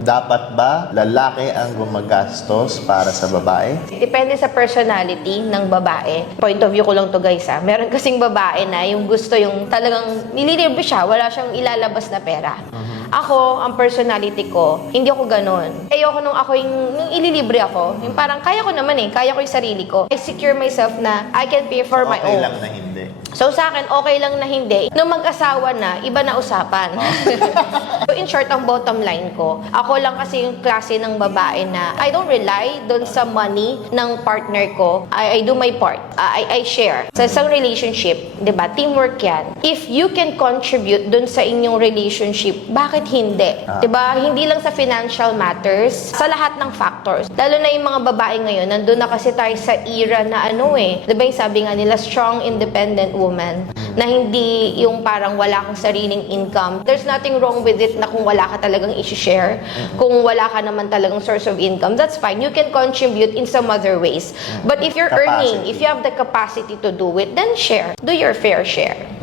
Dapat ba lalaki ang gumagastos para sa babae? Depende sa personality ng babae. Point of view ko lang to guys ha. Meron kasing babae na yung gusto yung talagang nililibre siya, wala siyang ilalabas na pera. Ako, ang personality ko, hindi ako ganun. Ayoko nung ako yung, yung ililibre ako. Yung parang kaya ko naman eh, kaya ko yung sarili ko. I secure myself na I can pay for my okay own. lang na hindi. So sa akin, okay lang na hindi. Nung mag-asawa na, iba na usapan. so in short, ang bottom line ko, ako lang kasi yung klase ng babae na I don't rely doon sa money ng partner ko. I, I do my part. I, I share. Sa isang relationship, di ba, teamwork yan. If you can contribute doon sa inyong relationship, bakit hindi? Di ba, hindi lang sa financial matters, sa lahat ng factors. Lalo na yung mga babae ngayon, nandun na kasi tayo sa era na ano eh. Di ba yung sabi nga nila, strong, independent woman, na hindi yung parang wala kang sariling income. There's nothing wrong with it na kung wala ka talagang i-share, kung wala ka naman talagang source of income, that's fine. You can contribute in some other ways. But if you're earning, Capacity. if you have the capacity to do it, then share. Do your fair share.